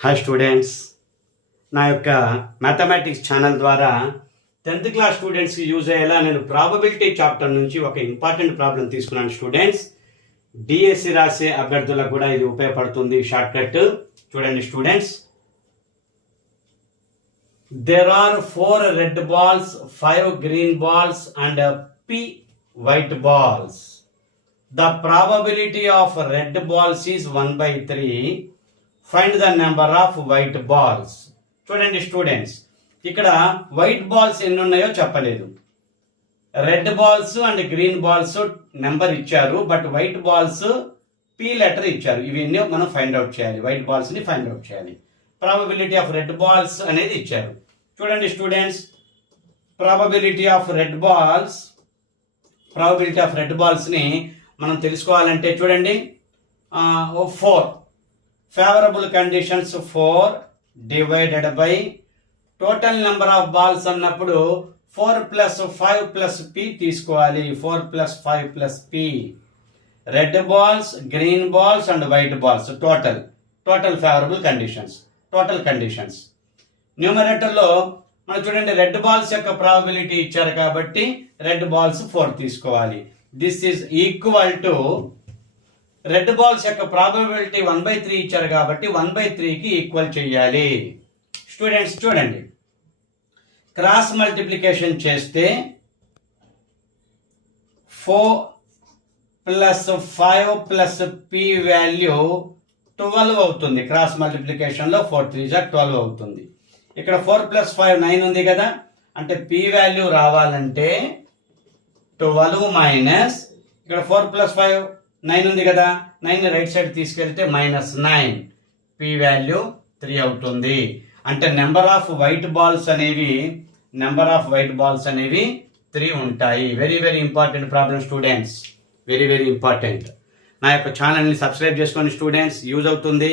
Hi students, నా యొక్క mathematics channel ద్వారా 10th క్లాస్ స్టూడెంట్స్కి యూజ్ అయ్యేలా నేను ప్రాబబిలిటీ చాప్టర్ నుంచి ఒక ఇంపార్టెంట్ ప్రాబ్లం తీసుకున్నాను స్టూడెంట్స్. డిఎస్సి రాసే అభ్యర్థులకు కూడా ఇది ఉపయోగపడుతుంది. షార్ట్ కట్ చూడండి students. There are 4 red balls, 5 green balls and p white balls. The probability of red balls is 1/3. Find the number of white balls. చూడండి స్టూడెంట్స్, ఇక్కడ వైట్ బాల్స్ ఎన్ని ఉన్నాయో చెప్పలేదు. Red balls and green balls number ఇచ్చారు, but white balls P letter ఇచ్చారు. ఇవన్నీ మనం find out చేయాలి. వైట్ బాల్స్ ని ఫైండ్ అవుట్ చేయాలి. ప్రాబబిలిటీ ఆఫ్ రెడ్ బాల్స్ అనేది ఇచ్చారు. చూడండి students, probability of red balls ని మనం తెలుసుకోవాలంటే చూడండి, 4 favourable conditions 4 divided by total number of balls అన్నప్పుడు 4 + 5 + p తీసుకోవాలి. 4 + 5 + p. Red balls, green balls and white balls total favourable conditions. Numerator లో మనం చూడండి, రెడ్ బాల్స్ యొక్క ప్రాబబిలిటీ ఇచ్చారు కాబట్టి రెడ్ బాల్స్ 4 తీసుకోవాలి. This is equal to red balls యొక్క ప్రాబబిలిటీ 1/3 ఇచ్చారు కాబట్టి 1/3కి ఈక్వల్ చేయాలి. స్టూడెంట్స్ చూడండి, క్రాస్ మల్టిప్లికేషన్ చేస్తే 4 + 5 + p వాల్యూ 12 అవుతుంది. క్రాస్ మల్టిప్లికేషన్ లో 4 3 12 అవుతుంది. ఇక్కడ 4 + 5 9 ఉంది కదా, అంటే p వాల్యూ రావాలంటే 12 మైనస్ ఇక్కడ 4 + 5 9 ఉంది కదా, 9 రైట్ సైడ్ తీసుకెళ్తే -9, p వాల్యూ 3 అవుతుంది. అంటే నెంబర్ ఆఫ్ వైట్ బాల్స్ అనేవి 3 ఉంటాయి. Very very important problem students, very very important. నా యొక్క ఛానల్ని సబ్స్క్రైబ్ చేసుకోండి స్టూడెంట్స్, యూజ్ అవుతుంది.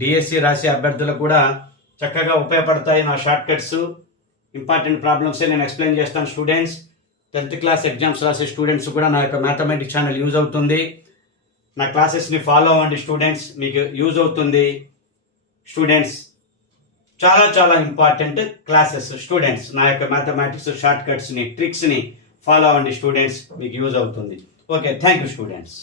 డిఎస్సి రాసే అభ్యర్థులకు కూడా చక్కగా ఉపయోగపడతాయి. నా షార్ట్ కట్స్ ఇంపార్టెంట్ ప్రాబ్లమ్సే నేను ఎక్స్ప్లెయిన్ చేస్తాను స్టూడెంట్స్. 10th క్లాస్ ఎగ్జామ్స్ రాసే స్టూడెంట్స్ కూడా నా యొక్క మ్యాథమెటిక్స్ ఛానల్ యూజ్ అవుతుంది. నా క్లాసెస్ని ఫాలో అవ్వండి స్టూడెంట్స్, మీకు యూజ్ అవుతుంది స్టూడెంట్స్. చాలా చాలా ఇంపార్టెంట్ క్లాసెస్ స్టూడెంట్స్. నా యొక్క మ్యాథమెటిక్స్ షార్ట్ కట్స్ని, ట్రిక్స్ని ఫాలో అవ్వండి స్టూడెంట్స్, మీకు యూజ్ అవుతుంది. Okay, thank you students.